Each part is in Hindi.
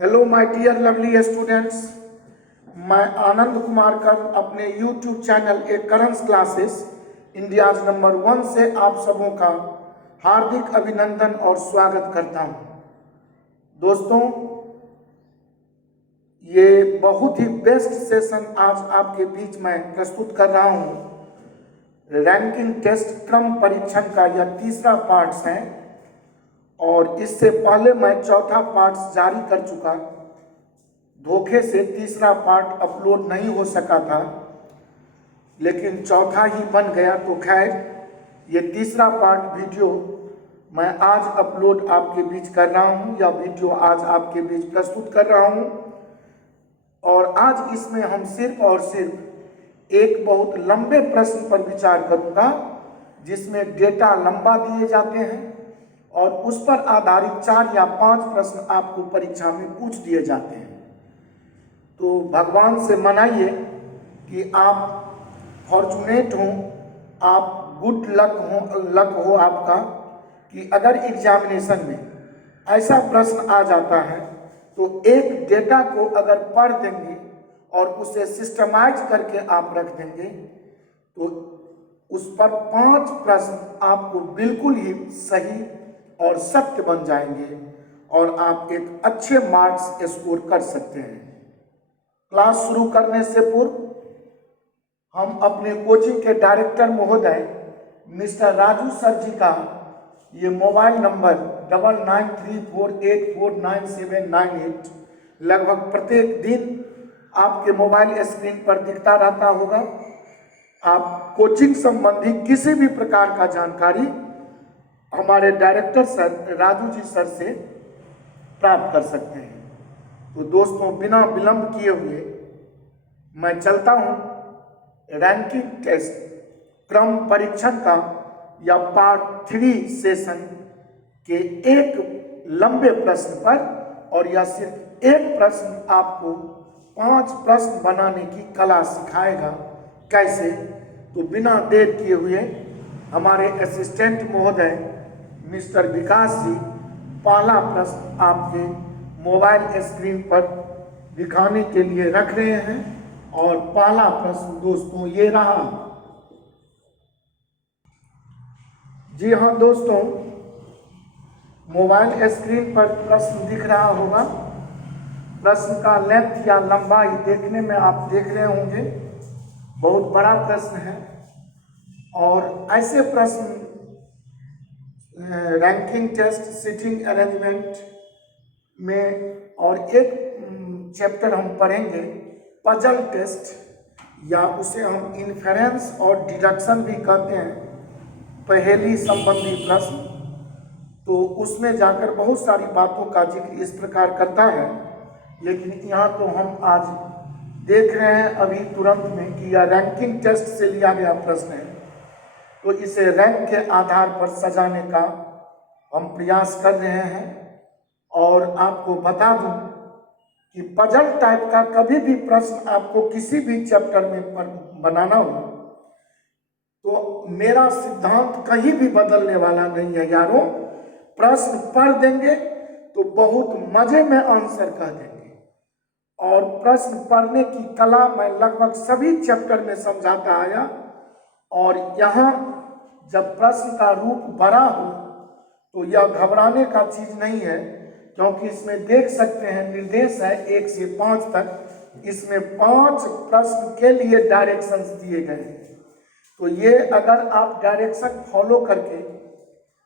Hello my dear lovely students. मैं आनंद कुमार कर अपने यूट्यूब चैनल ए करंस क्लासेस इंडिया नंबर 1 से आप सबों का हार्दिक अभिनंदन और स्वागत करता हूं। दोस्तों, ये बहुत ही बेस्ट सेशन आज आपके बीच में प्रस्तुत कर रहा हूं। रैंकिंग टेस्ट क्रम परीक्षण का यह तीसरा पार्ट है और इससे पहले मैं चौथा पार्ट जारी कर चुका। धोखे से तीसरा पार्ट अपलोड नहीं हो सका था, लेकिन चौथा ही बन गया। तो खैर, ये तीसरा पार्ट वीडियो मैं आज अपलोड आपके बीच कर रहा हूँ, या वीडियो आज आपके बीच प्रस्तुत कर रहा हूँ। और आज इसमें हम सिर्फ और सिर्फ एक बहुत लंबे प्रश्न पर विचार करूँगा, जिसमें डेटा लंबा दिए जाते हैं और उस पर आधारित 4 या 5 प्रश्न आपको परीक्षा में पूछ दिए जाते हैं। तो भगवान से मनाइए कि आप फॉर्चुनेट हों, आप गुड लक हो आपका, कि अगर एग्जामिनेशन में ऐसा प्रश्न आ जाता है तो एक डेटा को अगर पढ़ देंगे और उसे सिस्टमाइज करके आप रख देंगे तो उस पर 5 प्रश्न आपको बिल्कुल ही सही और सत्य बन जाएंगे और आप एक अच्छे मार्क्स स्कोर कर सकते हैं। क्लास शुरू करने से पूर्व हम अपने कोचिंग के डायरेक्टर महोदय मिस्टर राजू सर जी का ये मोबाइल नंबर 9934849798 लगभग प्रत्येक दिन आपके मोबाइल स्क्रीन पर दिखता रहता होगा। आप कोचिंग संबंधी किसी भी प्रकार का जानकारी हमारे director sir Raju ji sir से प्राप्त कर सकते हैं। तो दोस्तों, बिना विलंब किए हुए मैं चलता हूं रैंकिंग टेस्ट क्रम परीक्षण का या पार्ट 3 सेशन के एक लंबे प्रश्न पर, और यह सिर्फ एक प्रश्न आपको 5 प्रश्न बनाने की कला सिखाएगा। कैसे? तो बिना देर किए हुए हमारे असिस्टेंट महोदय मिस्टर विकास जी पहला प्रश्न आपके मोबाइल स्क्रीन पर दिखाने के लिए रख रहे हैं। और पहला प्रश्न दोस्तों ये रहा। जी हाँ दोस्तों, मोबाइल स्क्रीन पर प्रश्न दिख रहा होगा। प्रश्न का लेंथ या लंबाई देखने में आप देख रहे होंगे, बहुत बड़ा प्रश्न है। और ऐसे प्रश्न रैंकिंग टेस्ट सीटिंग अरेंजमेंट में, और एक चैप्टर हम पढ़ेंगे पजल टेस्ट, या उसे हम इन्फेरेंस और डिडक्शन भी कहते हैं, पहेली संबंधी प्रश्न। तो उसमें जाकर बहुत सारी बातों का जिक्र इस प्रकार करता है, लेकिन यहाँ तो हम आज देख रहे हैं अभी तुरंत में कि यह रैंकिंग टेस्ट से लिया गया प्रश्न है। तो इसे रैंक के आधार पर सजाने का हम प्रयास कर रहे हैं। और आपको बता दूं कि पजल टाइप का कभी भी प्रश्न आपको किसी भी चैप्टर में बनाना हो तो मेरा सिद्धांत कहीं भी बदलने वाला नहीं है यारों। प्रश्न पढ़ देंगे तो बहुत मजे में आंसर कह देंगे, और प्रश्न पढ़ने की कला मैं लगभग सभी चैप्टर में समझाता आया। और यहाँ जब प्रश्न का रूप बड़ा हो तो यह घबराने का चीज नहीं है, क्योंकि इसमें देख सकते हैं निर्देश है 1 से 5 तक। इसमें 5 प्रश्न के लिए डायरेक्शंस दिए गए हैं। तो ये अगर आप डायरेक्शन फॉलो करके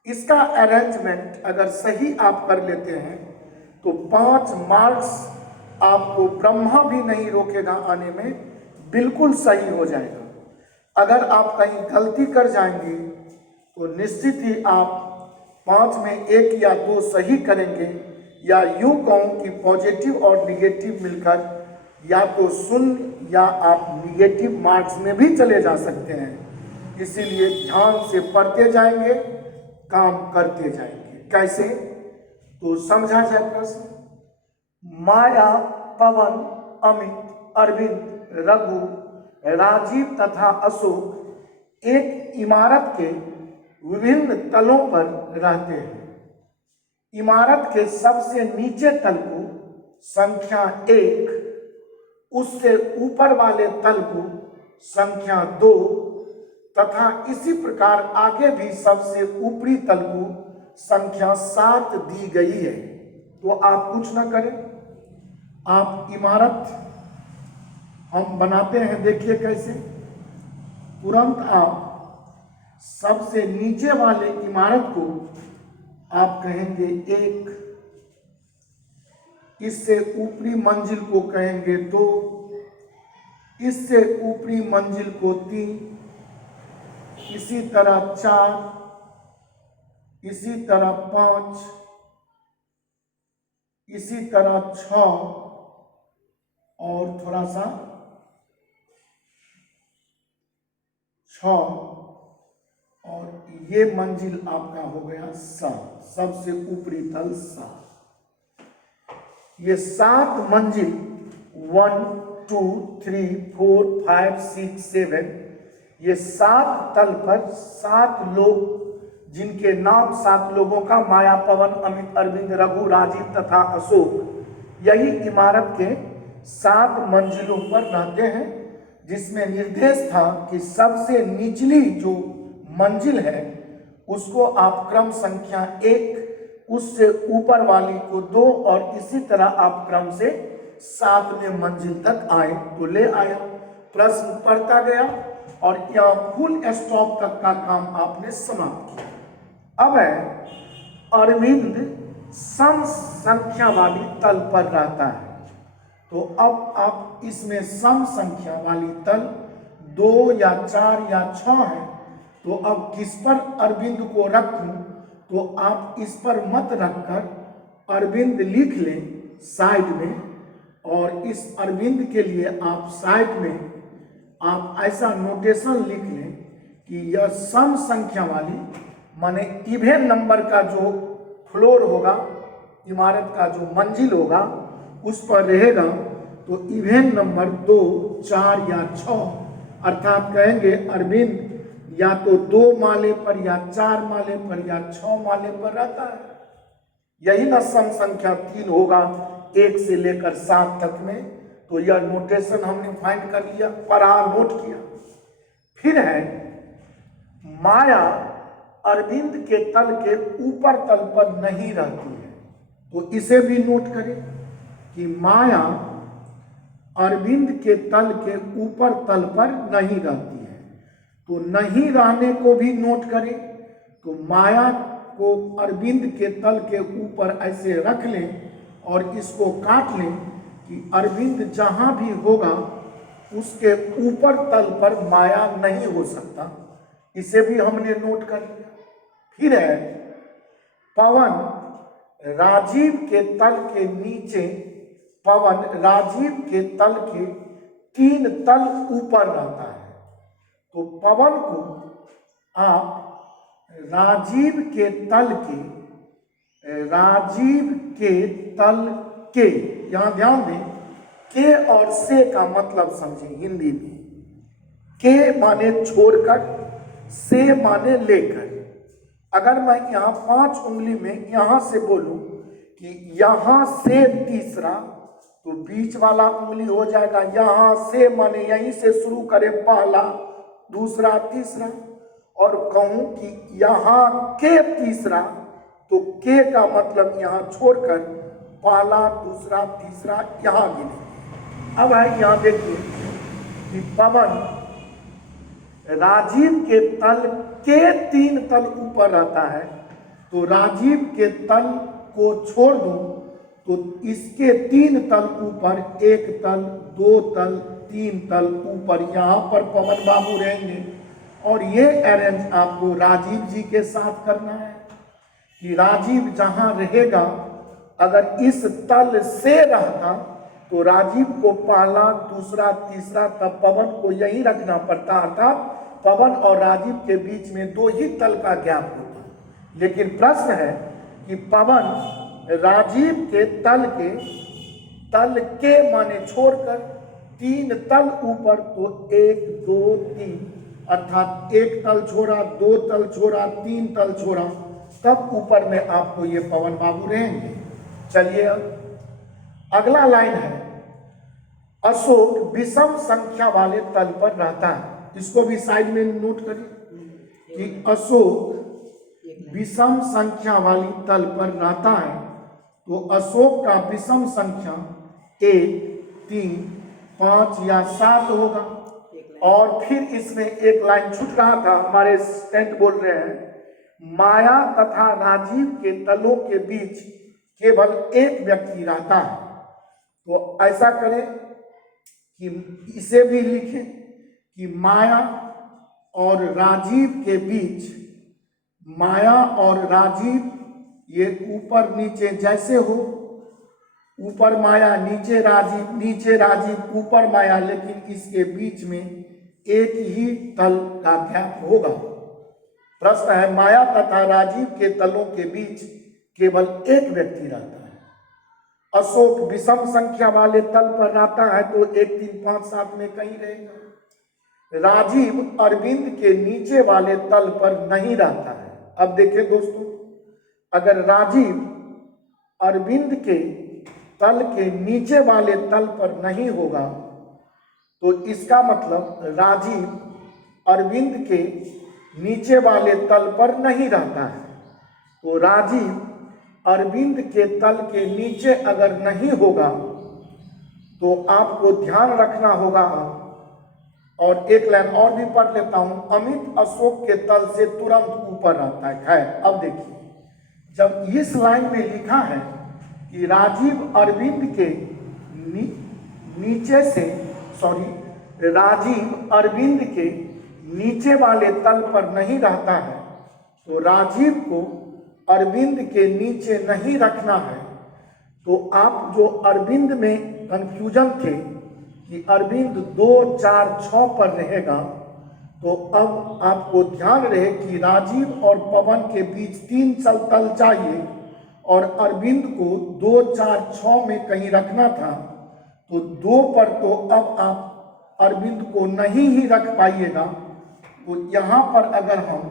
इसका अरेंजमेंट अगर सही आप कर लेते हैं तो 5 मार्क्स आपको ब्रह्मा भी नहीं रोकेगा आने में, बिल्कुल सही हो जाएगा। अगर आप कहीं गलती कर जाएंगे तो निश्चित ही आप 5 में 1 या 2 सही करेंगे, या यूं कहूं कि पॉजिटिव और निगेटिव मिलकर या तो 0 या आप निगेटिव मार्क्स में भी चले जा सकते हैं। इसीलिए ध्यान से पढ़ते जाएंगे, काम करते जाएंगे। कैसे? तो समझा जाए प्रश्न। माया, पवन, अमित, अरविंद, रघु, राजीव तथा अशोक एक इमारत के विभिन्न तलों पर रहते हैं। इमारत के सबसे नीचे तल को संख्या 1 उससे ऊपर वाले तल को संख्या 2 तथा इसी प्रकार आगे भी सबसे ऊपरी तल को संख्या 7 दी गई है। तो आप कुछ ना करें, आप इमारत हम बनाते हैं, देखिए कैसे तुरंत आप सबसे नीचे वाले इमारत को आप कहेंगे 1, इससे ऊपरी मंजिल को कहेंगे 2, इससे ऊपरी मंजिल को 3, इसी तरह 4, इसी तरह 5, इसी तरह 6 और थोड़ा सा 6 और ये मंजिल आपका हो गया 7, सबसे ऊपरी तल 7। ये 7 मंजिल 1 2 3 4 5 6 7 ये 7 तल पर 7 लोग, जिनके नाम 7 लोगों का माया, पवन, अमित, अरविंद, रघु, राजीव तथा अशोक, यही इमारत के 7 मंजिलों पर रहते हैं, जिसमें निर्देश था कि सबसे निचली जो मंजिल है उसको आप क्रम संख्या 1, उससे ऊपर वाली को 2 और इसी तरह आप क्रम से 7वें मंजिल तक आए। तो ले आया, प्रश्न पढ़ता गया और यहाँ फुल स्टॉप तक का काम आपने समाप्त किया। अब है अरविंद सम संख्या वाली तल पर रहता है, तो अब आप इसमें सम संख्या वाली तल 2 या 4 या 6 है, तो अब किस पर अरविंद को रखूं, तो आप इस पर मत रखकर अरविंद लिख लें साइड में, और इस अरविंद के लिए आप साइड में आप ऐसा नोटेशन लिख लें कि यह सम संख्या वाली, माने इवन नंबर का जो फ्लोर होगा, इमारत का जो मंजिल होगा उस पर रहेगा, तो इवन नंबर 2, 4 या 6, अर्थात कहेंगे अरविंद या तो 2 माले पर या 4 माले पर या 6 माले पर रहता है। यही ना सम संख्या 3 होगा 1 से लेकर 7 तक में। तो यह नोटेशन हमने फाइंड कर लिया, पढ़ा, नोट किया। फिर है माया अरविंद के तल के ऊपर तल पर नहीं रहती है, तो इसे भी नोट करें कि माया अरविंद के तल के ऊपर तल पर नहीं रहती है। तो नहीं रहने को भी नोट करें, तो माया को अरविंद के तल के ऊपर ऐसे रख लें और इसको काट लें कि अरविंद जहां भी होगा उसके ऊपर तल पर माया नहीं हो सकता, इसे भी हमने नोट कर लिया। फिर है पवन राजीव के तल के नीचे, पवन राजीव के तल के 3 तल ऊपर रहता है, तो पवन को आप राजीव के तल के, यहां ध्यान दें, के और से का मतलब समझें हिंदी में। के माने छोड़कर, से माने लेकर। अगर मैं यहाँ 5 उंगली में यहां से बोलूं कि यहां से तीसरा, तो बीच वाला उंगली हो जाएगा यहां से, माने यहीं से शुरू करें पहला, दूसरा, तीसरा। और कहूं कि यहां के तीसरा, तो के का मतलब यहां छोड़कर पहला, दूसरा, तीसरा यहां गिने। अब है यहां देखिए कि पवन राजीव के तल के 3 तल ऊपर रहता है, तो राजीव के तल को छोड़ दूं तो इसके 3 तल ऊपर, 1 तल, 2 तल, 3 तल ऊपर यहां पर पवन बाबू रहेंगे। और ये अरेंज आपको राजीव जी के साथ करना है कि राजीव जहां रहेगा, अगर इस तल से रहता तो राजीव को पहला, दूसरा, तीसरा, तब पवन को यही रखना पड़ता, अर्थात पवन और राजीव के बीच में 2 ही तल का गैप होता। लेकिन प्रश्न है कि पवन राजीव के तल के माने छोड़कर 3 तल ऊपर, तो 1 2 3, अर्थात 1 तल छोड़ा, 2 तल छोड़ा, 3 तल छोड़ा, तब ऊपर में आपको ये पवन बाबू रहेंगे। चलिए अब अगला लाइन है अशोक विषम संख्या वाले तल पर रहता है। इसको भी साइड में नोट करिए कि अशोक विषम संख्या वाली तल पर रहता है। तो अशोक का विषम संख्या 1, 3, 5 या 7 होगा। और फिर इसमें एक लाइन छूट रहा था, हमारे स्टूडेंट बोल रहे हैं माया तथा राजीव के तलों के बीच केवल एक व्यक्ति रहता है। तो ऐसा करें कि इसे भी लिखें कि माया और राजीव के बीच, माया और राजीव ये ऊपर नीचे जैसे हो, ऊपर माया नीचे राजीव ऊपर माया, लेकिन इसके बीच में एक ही तल का गैप होगा। प्रश्न है माया तथा राजीव के तलों के बीच केवल एक व्यक्ति रहता है। अशोक विषम संख्या वाले तल पर रहता है तो 1, 3, 5, 7 में कहीं रहेगा। राजीव अरविंद के नीचे वाले तल पर नहीं रहता है। अब देखिए दोस्तों, अगर राजीव अरविंद के तल के नीचे वाले तल पर नहीं होगा तो इसका मतलब राजीव अरविंद के नीचे वाले तल पर नहीं रहता है। तो राजीव अरविंद के तल के नीचे अगर नहीं होगा तो आपको ध्यान रखना होगा। और एक लाइन और भी पढ़ लेता हूं, अमित अशोक के तल से तुरंत ऊपर रहता है। खैर अब देखिए, जब इस लाइन में लिखा है कि राजीव अरविंद के नीचे से राजीव अरविंद के नीचे वाले तल पर नहीं रहता है, तो राजीव को अरविंद के नीचे नहीं रखना है। तो आप जो अरविंद में कंफ्यूजन थे कि अरविंद 2, 4, 6 पर रहेगा, तो अब आपको ध्यान रहे कि राजीव और पवन के बीच 3 तल चाहिए और अरविंद को 2, 4, 6 में कहीं रखना था। तो 2 पर तो अब आप अरविंद को नहीं ही रख पाइएगा। तो यहाँ पर अगर हम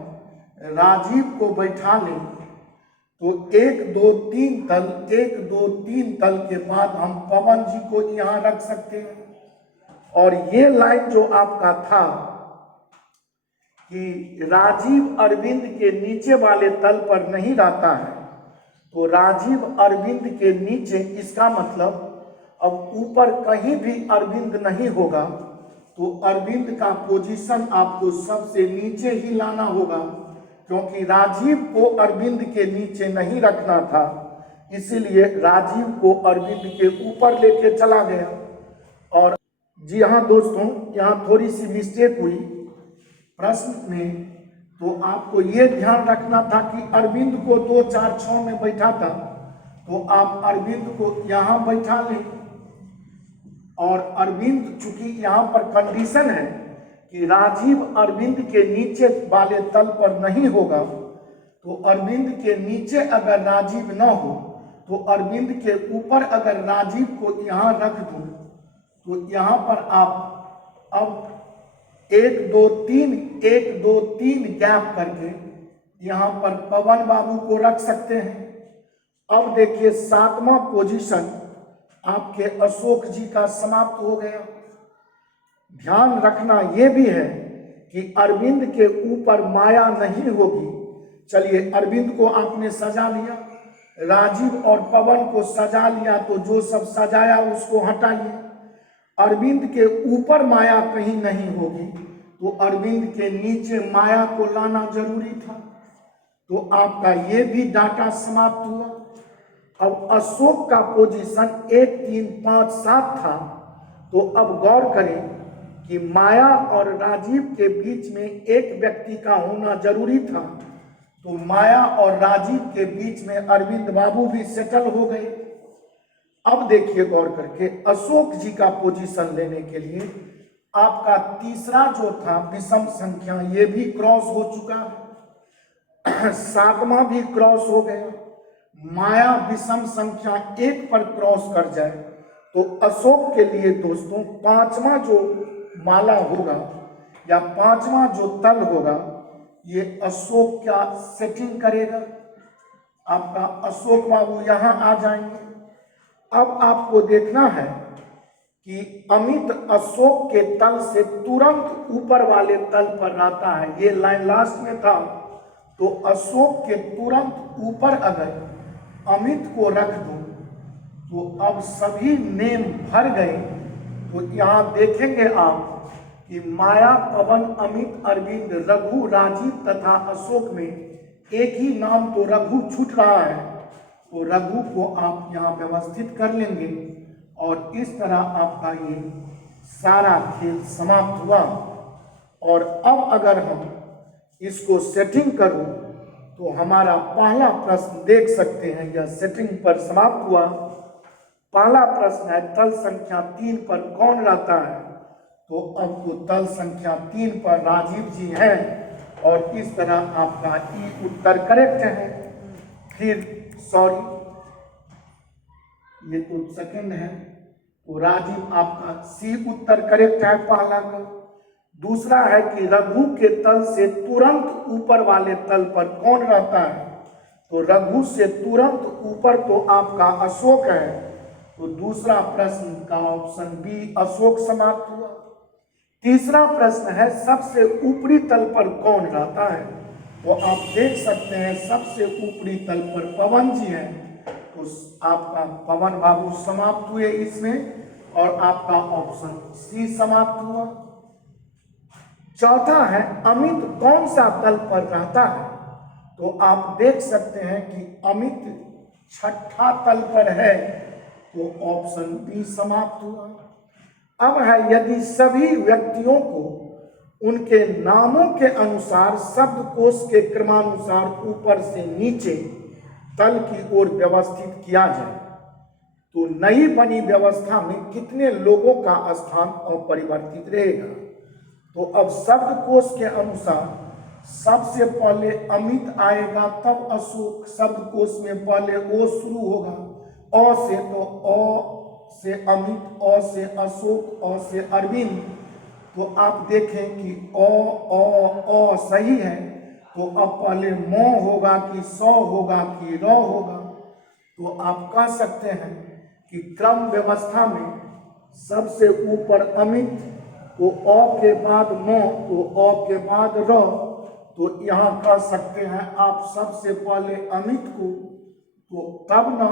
राजीव को बैठा लें तो 1, 2, 3 तल, 1, 2, 3 तल के बाद हम पवन जी को यहाँ रख सकते हैं। और ये लाइन जो आपका था कि राजीव अरविंद के नीचे वाले तल पर नहीं रहता है, तो राजीव अरविंद के नीचे, इसका मतलब अब ऊपर कहीं भी अरविंद नहीं होगा तो अरविंद का पोजीशन आपको सबसे नीचे ही लाना होगा, क्योंकि राजीव को अरविंद के नीचे नहीं रखना था, इसीलिए राजीव को अरविंद के ऊपर लेके चला गया। और जी हाँ दोस्तों, यहाँ थोड़ी सी मिस्टेक हुई प्रश्न में, तो आपको ये ध्यान रखना था कि अरविंद को 2, 4, 6 में बैठा था, तो आप अरविंद को यहाँ बैठा लें। और अरविंद, चूंकि यहाँ पर कंडीशन है कि राजीव अरविंद के नीचे वाले तल पर नहीं होगा, तो अरविंद के नीचे अगर राजीव न हो तो अरविंद के ऊपर अगर राजीव को यहाँ रख दूं तो यहाँ पर आप अब 1, 2, 3 गैप करके यहाँ पर पवन बाबू को रख सकते हैं। अब देखिए 7वां पोजीशन आपके अशोक जी का समाप्त हो गया। ध्यान रखना यह भी है कि अरविंद के ऊपर माया नहीं होगी। चलिए, अरविंद को आपने सजा लिया, राजीव और पवन को सजा लिया, तो जो सब सजाया उसको हटाइए। अरविंद के ऊपर माया कहीं नहीं होगी तो अरविंद के नीचे माया को लाना जरूरी था। तो आपका ये भी डाटा समाप्त हुआ। अब अशोक का पोजीशन 1, 3, 5, 7 था, तो अब गौर करें कि माया और राजीव के बीच में एक व्यक्ति का होना जरूरी था, तो माया और राजीव के बीच में अरविंद बाबू भी सेटल हो गए। अब देखिए गौर करके, अशोक जी का पोजीशन लेने के लिए आपका तीसरा जो था विषम संख्या, ये भी क्रॉस हो चुका है, 7वां भी क्रॉस हो गया। माया विषम संख्या 1 पर क्रॉस कर जाए तो अशोक के लिए दोस्तों 5वां जो माला होगा या 5वां जो तल होगा, ये अशोक का सेटिंग करेगा। आपका अशोक बाबू यहाँ आ जाएंगे अब आपको देखना है कि अमित अशोक के तल से तुरंत ऊपर वाले तल पर रहता है। ये लाइन लास्ट में था, तो अशोक के तुरंत ऊपर अगर अमित को रख दूं तो अब सभी नेम भर गए। तो यहाँ देखेंगे आप कि माया, पवन, अमित, अरविंद, रघु, राजीव तथा अशोक में एक ही नाम तो रघु छूट रहा है, तो रघु को आप यहाँ व्यवस्थित कर लेंगे और इस तरह आपका ये सारा खेल समाप्त हुआ। और अब अगर हम इसको सेटिंग करूं तो हमारा पहला प्रश्न देख सकते हैं, यह सेटिंग पर समाप्त हुआ। पहला प्रश्न है तल संख्या 3 पर कौन रहता है, तो अब तो तल संख्या 3 पर राजीव जी हैं और इस तरह आपका ई उत्तर करेक्ट है। फिर सॉरी, ये तो सेकंड है, तो राजीव आपका सी उत्तर करेक्ट है पहला का। दूसरा है कि रघु के तल से तुरंत ऊपर वाले तल पर कौन रहता है, तो रघु से तुरंत ऊपर तो आपका अशोक है, तो दूसरा प्रश्न का ऑप्शन बी अशोक समाप्त हुआ। तीसरा प्रश्न है सबसे ऊपरी तल पर कौन रहता है, तो आप देख सकते हैं सबसे ऊपरी तल पर पवन जी हैं, तो आपका पवन बाबू समाप्त हुए इसमें और आपका ऑप्शन सी समाप्त हुआ। चौथा है अमित कौन सा तल पर रहता है, तो आप देख सकते हैं कि अमित छठा तल पर है, तो ऑप्शन बी समाप्त हुआ। अब है यदि सभी व्यक्तियों को उनके नामों के अनुसार शब्दकोश के क्रमानुसार ऊपर से नीचे तल की ओर व्यवस्थित किया जाए, तो नई बनी व्यवस्था में कितने लोगों का स्थान अपरिवर्तित रहेगा। तो अब शब्दकोश के अनुसार सबसे पहले अमित आएगा, तब अशोक। शब्दकोश में पहले ओ शुरू होगा, अ से, तो अ से अमित, अ से अशोक, अ से अरविंद। तो आप देखें कि अ सही है, तो अब पहले म होगा कि स होगा कि र होगा। तो आप कह सकते हैं कि क्रम व्यवस्था में सबसे ऊपर अमित, तो अ के बाद म, तो अ के बाद र। तो यहाँ कह सकते हैं आप सबसे पहले अमित को, तो तब न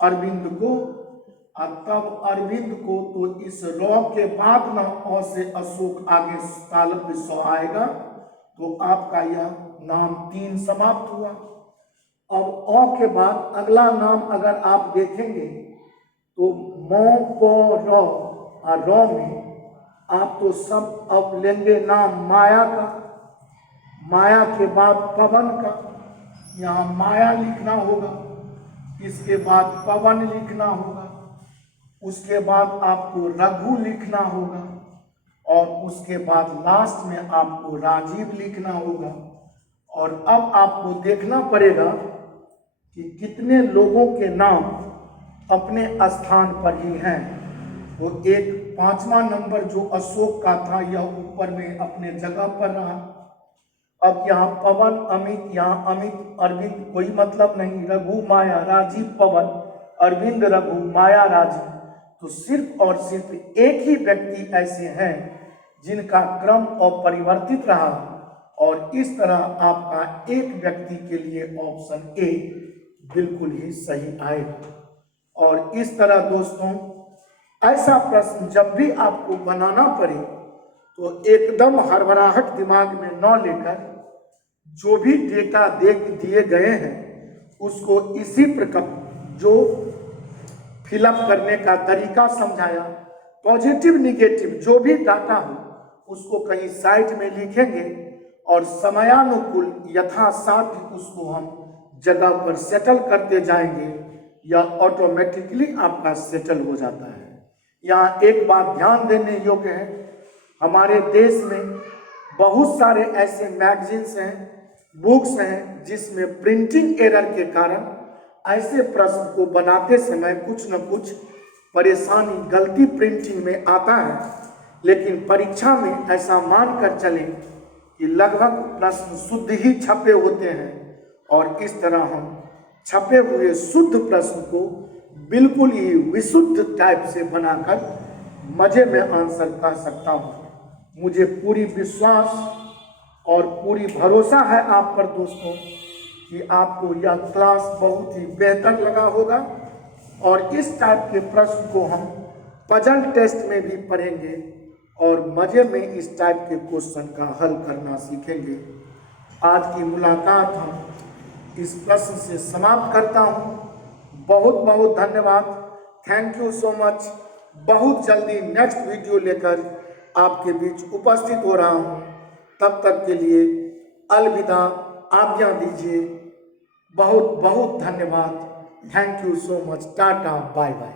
अरविंद को, और तब अरविंद को, तो इस र के बाद न अ से अशोक आगे तालव्य स आएगा, तो आपका यह नाम 3 समाप्त हुआ। अब अ के बाद अगला नाम अगर आप देखेंगे तो म, प, र और र में आप तो सब अब लेंगे नाम माया का, माया के बाद पवन का, यहाँ माया लिखना होगा, इसके बाद पवन लिखना होगा, उसके बाद आपको रघु लिखना होगा और उसके बाद लास्ट में आपको राजीव लिखना होगा। और अब आपको देखना पड़ेगा कि कितने लोगों के नाम अपने स्थान पर ही हैं। वो एक 5वां नंबर जो अशोक का था यह ऊपर में अपने जगह पर रहा। अब यहाँ पवन अमित, यहाँ अमित अरविंद कोई मतलब नहीं, रघु माया, राजीव पवन, अरविंद रघु, माया राजीव। तो सिर्फ और सिर्फ एक ही व्यक्ति ऐसे हैं जिनका क्रम अपरिवर्तित रहा और इस तरह आपका एक व्यक्ति के लिए ऑप्शन ए बिल्कुल ही सही आएगा। और इस तरह दोस्तों ऐसा प्रश्न जब भी आपको बनाना पड़े तो एकदम हड़बड़ाहट दिमाग में न लेकर जो भी डेटा दिए गए हैं उसको इसी प्रकार जो फिलअप करने का तरीका समझाया, पॉजिटिव निगेटिव जो भी डाटा हो उसको कहीं साइड में लिखेंगे और समयानुकूल यथासाध्य उसको हम जगह पर सेटल करते जाएंगे, या ऑटोमेटिकली आपका सेटल हो जाता है। यहाँ एक बात ध्यान देने योग्य है, हमारे देश में बहुत सारे ऐसे मैगजीन्स हैं, बुक्स हैं जिसमें प्रिंटिंग एरर के कारण ऐसे प्रश्न को बनाते समय कुछ न कुछ परेशानी, गलती प्रिंटिंग में आता है, लेकिन परीक्षा में ऐसा मान कर चलें कि लगभग प्रश्न शुद्ध ही छपे होते हैं और इस तरह हम छपे हुए शुद्ध प्रश्न को बिल्कुल ही विशुद्ध टाइप से बनाकर मज़े में आंसर कर सकता हूँ। मुझे पूरी विश्वास और पूरी भरोसा है आप पर दोस्तों कि आपको यह क्लास बहुत ही बेहतर लगा होगा और इस टाइप के प्रश्न को हम पजल टेस्ट में भी पढ़ेंगे और मज़े में इस टाइप के क्वेश्चन का हल करना सीखेंगे। आज की मुलाकात हम इस प्रश्न से समाप्त करता हूँ। बहुत बहुत धन्यवाद, थैंक यू सो मच। बहुत जल्दी नेक्स्ट वीडियो लेकर आपके बीच उपस्थित हो रहा हूँ। तब तक के लिए अलविदा, आज्ञा दीजिए। बहुत बहुत धन्यवाद, thank you so much, tata bye bye.